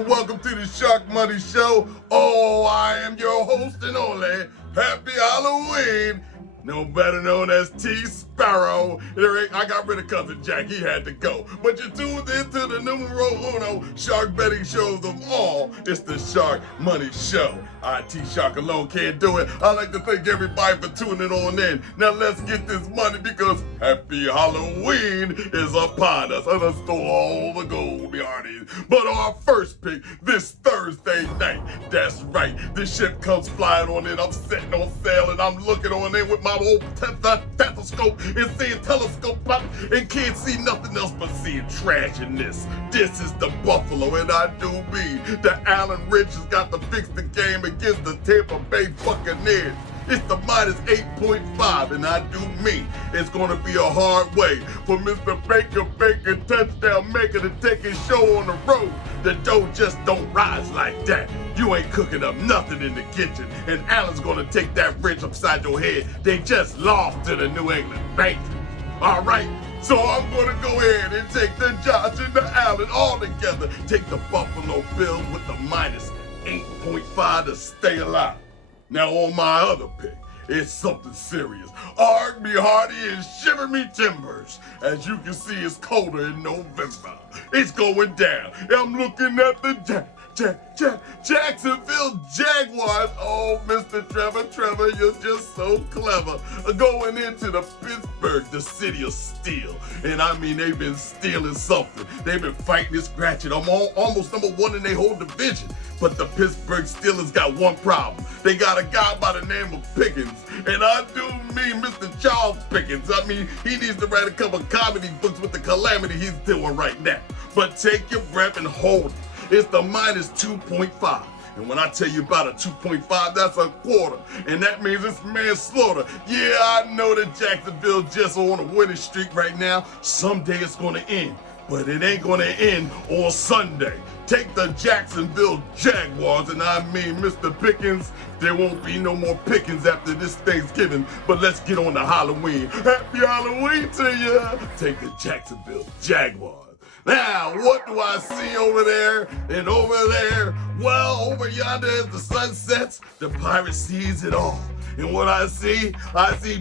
and welcome to the Sharkmoney Show. Oh, I am your host and only. Happy Halloween. No better known as T. Sparrow. I got rid of Cousin Jack. He had to go. But you tuned into the numero uno shark betting show of them all. It's the Sharkmoney Show. T. Shark alone can't do it. I'd like to thank everybody for tuning on in. Now let's get this money because Happy Halloween is upon us. I done stole all the gold, me hearties. But our first pick this Thursday night. That's right. This ship comes flying on in. I'm sitting on sail and I'm looking on in with my old stethoscope and seeing telescope up and can't see nothing else but seeing trash in this. This is the Buffalo and I do mean that Allen Rich has got to fix the game against the Tampa Bay Buccaneers. It's the minus 8.5, and I do mean it's going to be a hard way for Mr. Baker, touchdown maker, to take his show on the road. The dough just don't rise like that. You ain't cooking up nothing in the kitchen, and Allen's going to take that rich upside your head. They just lost to the New England Patriots. All right? So I'm going to go ahead and take the Josh and the Allen all together. Take the Buffalo Bills with the minus 8.5 to stay alive. Now on my other pick, it's something serious. Arg me hearty and shiver me timbers. As you can see, it's colder in November. It's going down. I'm looking at the Jacksonville Jaguars. Oh, Mr. Trevor, you're just so clever. Going into the Pittsburgh, the city of steel. And I mean, they've been stealing something. They've been fighting and scratching. I'm almost number one in their whole division. But the Pittsburgh Steelers got one problem. They got a guy by the name of Pickens. And I do mean Mr. Charles Pickens. I mean, he needs to write a couple comedy books with the calamity he's doing right now. But take your breath and hold it. It's the minus 2.5. And when I tell you about a 2.5, that's a quarter. And that means it's manslaughter. Yeah, I know that Jacksonville just on a winning streak right now. Someday it's going to end. But it ain't going to end on Sunday. Take the Jacksonville Jaguars, and I mean Mr. Pickens. There won't be no more Pickens after this Thanksgiving, but let's get on to Halloween. Happy Halloween to you. Take the Jacksonville Jaguars. Now, what do I see over there and over there? Well, over yonder as the sun sets, the pirate sees it all. And what I see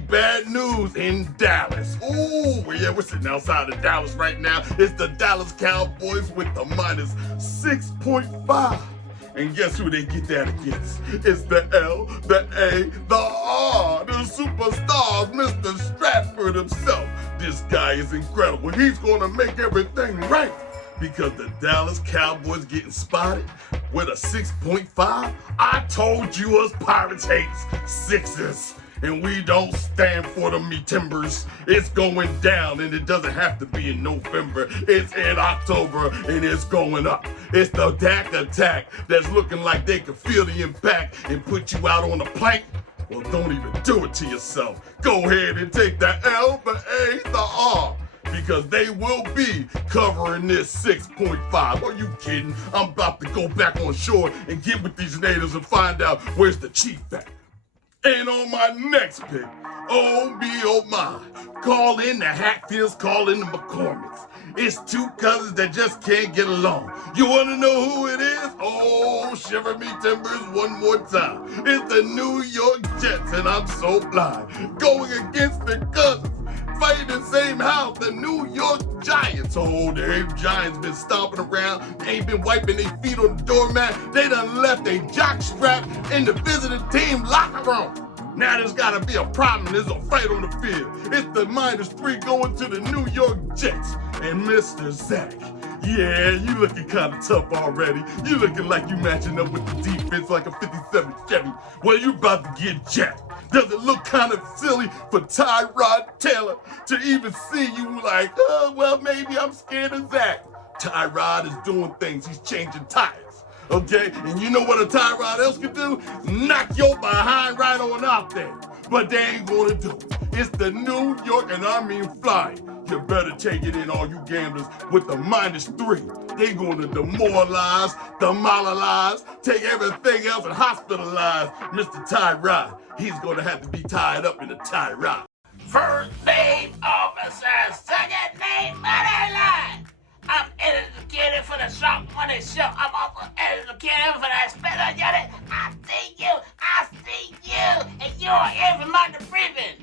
bad news in Dallas. Ooh, yeah, we're sitting outside of Dallas right now. It's the Dallas Cowboys with the minus 6.5. And guess who they get that against? It's the L, the A, the R, the superstars, Mr. Stratford himself. This guy is incredible. He's going to make everything right. Because the Dallas Cowboys getting spotted with a 6.5. I told you us Pirates hates sixes. And we don't stand for them, me timbers. It's going down, and it doesn't have to be in November. It's in October, and it's going up. It's the Dak attack that's looking like they can feel the impact and put you out on the plank. Well, don't even do it to yourself. Go ahead and take the L, the A, the R. Because they will be covering this 6.5. Are you kidding? I'm about to go back on shore and get with these natives and find out where's the chief at. And on my next pick, oh me, oh my, call in the Hatfields, call in the McCormicks. It's two cousins that just can't get along. You want to know who it is? Oh, shiver me timbers one more time. It's the New York Jets, and I'm so blind. Going against the cousins. Fighting the same house, the New York Giants. Oh, the Giants been stomping around. They ain't been wiping their feet on the doormat. They done left a jock strap in the visiting team locker room. Now there's gotta be a problem. There's a fight on the field. It's the minus 3 going to the New York Jets. And Mr. Zach, yeah, you looking kind of tough already. You looking like you matching up with the defense like a 57 Chevy. Well, you about to get jacked. Does it look kind of silly for Tyrod Taylor to even see you like, oh, well, maybe I'm scared of Zach? Tyrod is doing things. He's changing tires. Okay? And you know what a Tyrod else can do? Knock your behind right on out there. But they ain't gonna do it. It's the New York, and I mean flying. You better take it in, all you gamblers, with the minus 3. They gonna demoralize, demoralize, take everything else and hospitalize Mr. Tyrod. He's gonna have to be tied up in a tie rod. First name officer, second name money line. I'm in it to get it for the Sharkmoney Show. I'm also editor for that special unit. I see you, and you're in for my debriefing.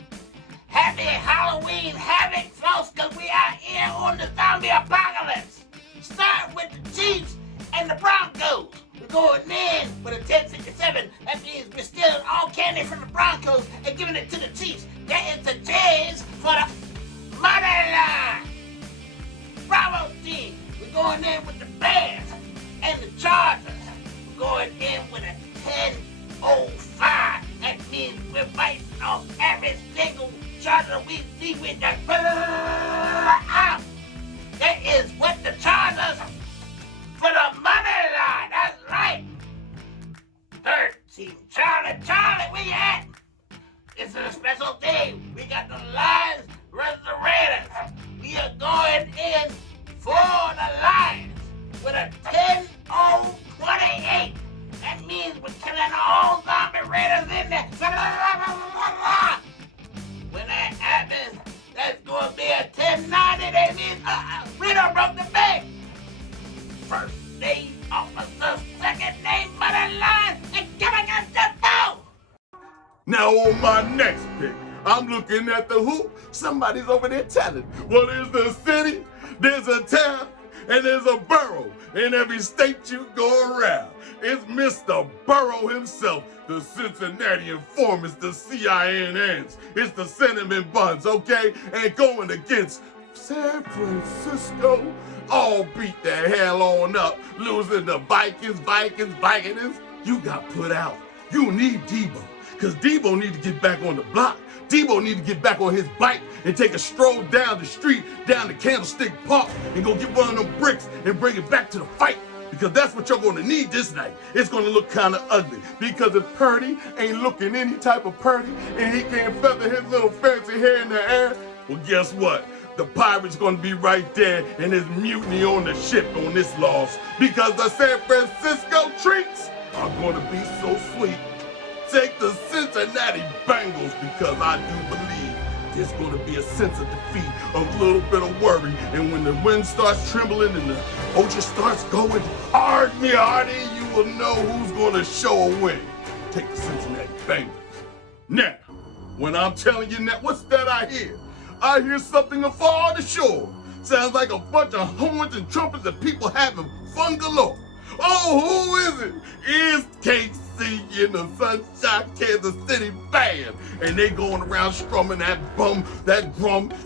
Happy Halloween havoc, folks, because we are in on the zombie apocalypse. Start with the Chiefs and the Broncos. We're going in with a 10-67. That means we're stealing all candy from the Broncos and giving it to the Chiefs. That is the Jays for the money line. Bravo team. We're going in with the Bears and the Chargers. We're going in with a 10-05. That means we're fighting off every single Charger we see with the out. That is what the Chargers for the money line. That's right. Third team, Charlie, where you at? It's a special day. We got the Lions versus the Raiders. We are going in for the Lions with a 10-28. That means we're killing all zombie Raiders in there. When that happens, that's going to be a 10-90. That means Rito broke the bank. First name officer, second name money line, and come against the ball. Now on my next pick, I'm looking at the hoop. Somebody's over there telling, well, there's the city, there's a town, and there's a borough in every state you go around. It's Mr. Burrow himself, the Cincinnati informants, the CINNs. It's the cinnamon buns, okay? And going against San Francisco, all beat the hell on up, losing the Vikings. You got put out. You need Debo, because Debo need to get back on the block. Debo need to get back on his bike and take a stroll down the street, down to Candlestick Park, and go get one of them bricks and bring it back to the fight. Because that's what you're going to need this night. It's going to look kind of ugly. Because if Purdy ain't looking any type of Purdy and he can't feather his little fancy hair in the air, well, guess what? The Pirates going to be right there and there's mutiny on the ship on this loss. Because the San Francisco treats are going to be so sweet. Take the Cincinnati Bengals, because I do believe there's going to be a sense of defeat, a little bit of worry. And when the wind starts trembling and the ocean starts going, hardy, you will know who's going to show a win. Take the Cincinnati Bengals. Now, when I'm telling you that, what's that I hear? I hear something afar the shore. Sounds like a bunch of horns and trumpets and people having fun galore. Oh, who is it? It's KC in the Sunshine Kansas City Band. And they going around strumming that drum,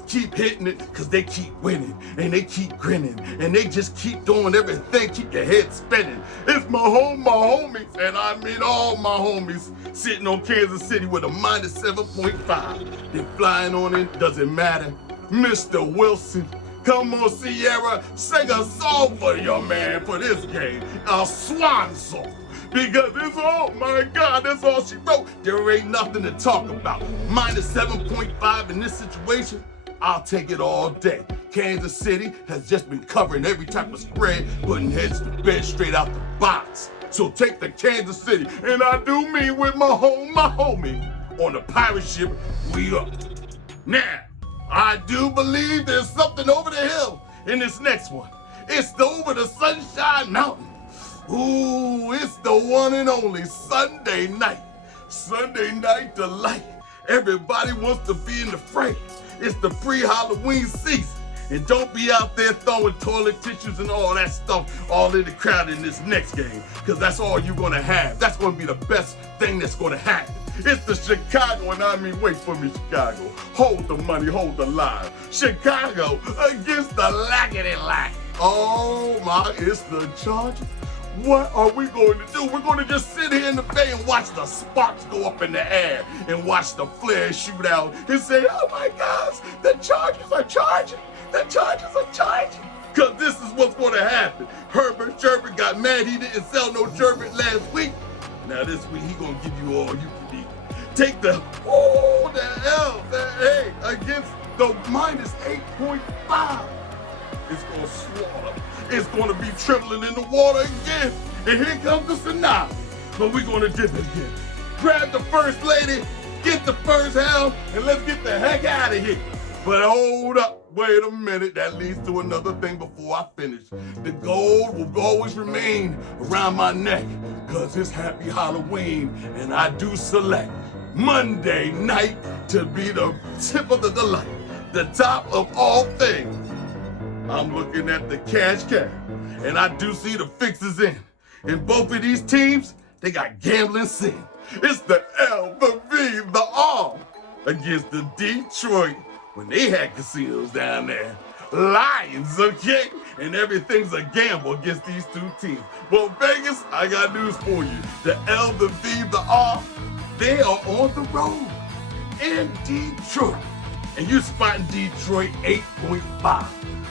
keep hitting it, because they keep winning. And they keep grinning. And they just keep doing everything, keep your head spinning. It's my homies, and I mean all my homies, sitting on Kansas City with a -7.5. They're flying on it, doesn't matter. Mr. Wilson, come on, Sierra, sing a song for your man for this game. A swan song. Because it's, oh my God, that's all she wrote. There ain't nothing to talk about. -7.5 in this situation, I'll take it all day. Kansas City has just been covering every type of spread, putting heads to bed straight out the box. So take the Kansas City, and I do mean with my homie. On the pirate ship, we up. Now, I do believe there's something over the hill in this next one. It's over the Sunshine Mountain. Ooh, it's the one and only Sunday night. Sunday night delight. Everybody wants to be in the fray. It's the pre-Halloween season. And don't be out there throwing toilet tissues and all that stuff all in the crowd in this next game, because that's all you're going to have. That's going to be the best thing that's going to happen. It's the Chicago, and I mean, wait for me, Chicago. Hold the money, hold the line. Chicago against the lackety-lack. Oh my, it's the Chargers. What are we going to do? We're going to just sit here in the bay and watch the sparks go up in the air and watch the flares shoot out and say, oh my gosh, the Chargers are charging. The Chargers are charging. Because this is what's going to happen. Herbert got mad he didn't sell no Sherbert last week. Now this week he going to give you all you can eat. Take the, against the -8.5. It's going to slaughter. It's going to be trembling in the water again. And here comes the tsunami. But we're going to dip it again. Grab the first lady, get the first hound, and let's get the heck out of here. But hold up. Wait a minute, that leads to another thing before I finish. The gold will always remain around my neck, cause it's Happy Halloween, and I do select Monday night to be the tip of the delight, the top of all things. I'm looking at the cash cow, and I do see the fixes in. In both of these teams, they got gambling sin. It's the L, the V, the R against the Detroit when they had casinos down there. Lions, okay? And everything's a gamble against these two teams. Well, Vegas, I got news for you. The L, the V, the R, they are on the road in Detroit. And you're spotting Detroit 8.5.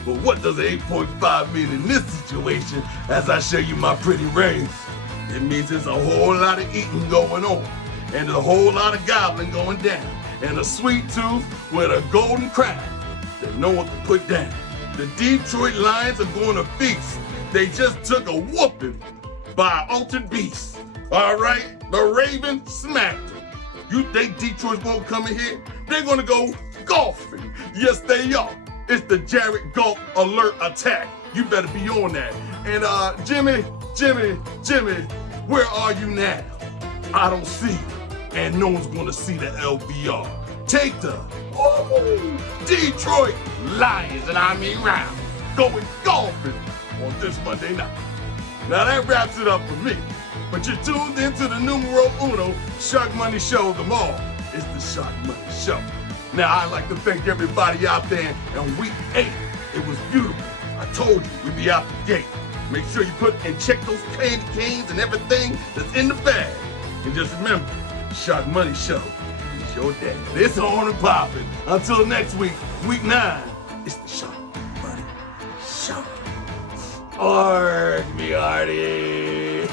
But what does 8.5 mean in this situation as I show you my pretty rings? It means there's a whole lot of eating going on and a whole lot of gobbling going down and a sweet tooth with a golden crown that no one can put down. The Detroit Lions are going to feast. They just took a whooping by an altered beast. All right, the Ravens smacked them. You think Detroit's gonna come in here? They're gonna go golfing. Yes, they are. It's the Jared Golf Alert Attack. You better be on that. And Jimmy, where are you now? I don't see you, and no one's gonna see the LVR. Take the Detroit Lions, and I mean round, going golfing on this Monday night. Now that wraps it up for me. But you're tuned into the numero uno Sharkmoney Show of them all. It's the Sharkmoney Show. Now, I'd like to thank everybody out there in week 8. It was beautiful. I told you we'd be out the gate. Make sure you put and check those candy canes and everything that's in the bag. And just remember, Sharkmoney Show is your dad. It's on and popping. Until next week, week 9, it's the Sharkmoney Show. Arg me, Artie.